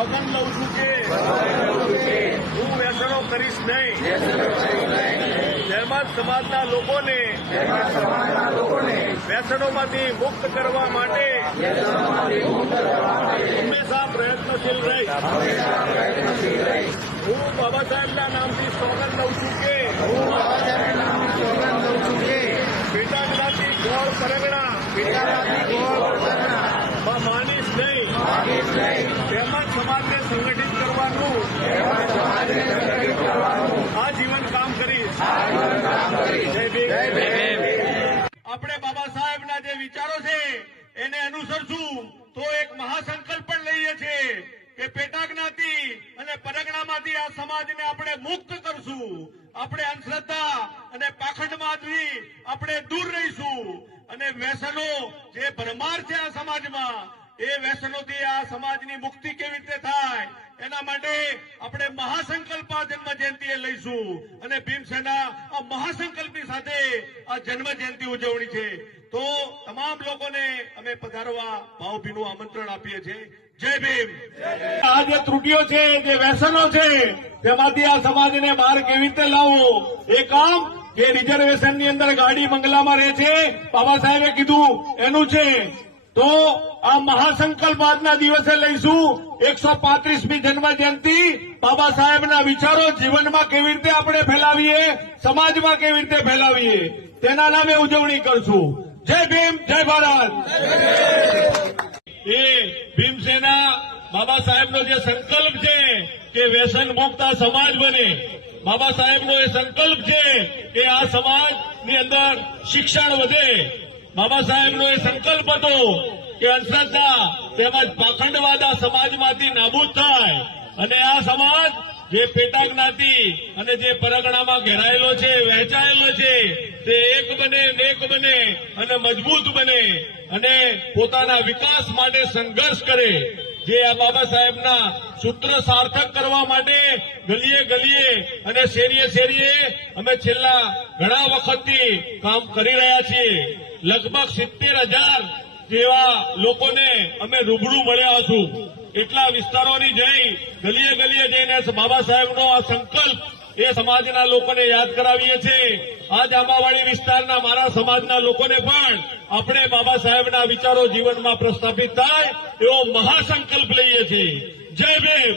સોગંદ લઉં છું કે હું વ્યસનો કરીશ નહીં. જયમાન સમાજના લોકોને વ્યસનોમાંથી મુક્ત કરવા માટે હંમેશા પ્રયત્નશીલ રહીશ. હું બાબા સાહેબના નામથી સોગંદ લઉં છું કે પેટા જ્ઞાતિ ગોળ પરગણા માનીશ નહીં. જયમાન સમાજને સંગઠિત કરવાનું આ જીવન કામ કરીશ. જય ભીમ. આપણે બાબા સાહેબના જે વિચારો છે એને અનુસરશું તો એક મહાસંકલ્પ પણ લઈએ છીએ કે પેટા જ્ઞાતિ અને પરગણામાંથી આ સમાજને આપણે મુક્ત કરશું. આપણે અંધશ્રદ્ધા અને પાખંડમાંથી આપણે દૂર રહીશું અને વ્યસનો જે ભરમાર છે આ સમાજમાં એ વ્યસનોથી આ સમાજની મુક્તિ કેવી રીતે થાય એના માટે આપણે મહાસંકલ્પ આ જન્મ જયંતિએ લઈશું અને ભીમસેના આ મહાસંકલ્પની સાથે આ જન્મ જયંતિ ઉજવણી છે. તો તમામ લોકોને અમે પધારવા ભાવભીનું આમંત્રણ આપીએ છીએ. જય ભીમ. આ જે ત્રુટિઓ છે, જે વ્યસનો છે, તેમાંથી આ સમાજને બહાર કેવી રીતે લાવવું એ કામ જે રિઝર્વેશનની અંદર ગાડી બંગલામાં રહે છે બાબા સાહેબે કીધું એનું છે. તો આ મહાસંકલ્પ આજના દિવસે લઈશું. 135મી જન્મ જયંતિ બાબા સાહેબના વિચારો જીવનમાં કેવી રીતે આપણે ફેલાવીએ, સમાજમાં કેવી રીતે ફેલાવીએ તેના નામે ઉજવણી કરશું. જય ભીમ, જય ભારત. એ ભીમસેના બાબા સાહેબનો જે સંકલ્પ છે કે વ્યસન મુક્ત આ સમાજ બને, બાબા સાહેબનો એ સંકલ્પ છે કે આ સમાજની અંદર શિક્ષણ વધે. બાબા સાહેબનો એ સંકલ્પ હતો કે અંધશ્રદ્ધા તેમજ પાખંડવાદ આ સમાજમાંથી નાબૂદ થાય અને આ સમાજ જે પેટા જ્ઞાતિ અને જે પરગણામાં ઘેરાયેલો છે, વહેંચાયેલો છે, તે એક બને, નેક બને અને મજબૂત બને અને પોતાના વિકાસ માટે સંઘર્ષ કરે. જે આ બાબા સાહેબના સૂત્ર સાર્થક કરવા માટે ગલીએ ગલીએ અને શેરીએ શેરીએ અમે છેલ્લા ઘણા વખતથી કામ કરી રહ્યા છીએ. લગભગ 70,000 જેવા લોકોને અમે રૂબરૂ મળ્યા હતું. એટલા વિસ્તારોની જઈ ગલીએ ગલીએ જઈને બાબા સાહેબનો આ સંકલ્પ એ સમાજના લોકોને યાદ કરાવીએ છીએ. આ જાંબાવાડી વિસ્તારના મારા સમાજના લોકોને પણ આપણે બાબા સાહેબના વિચારો જીવનમાં પ્રસ્થાપિત થાય એવો મહાસંકલ્પ લઈએ છીએ. જય ભીમ.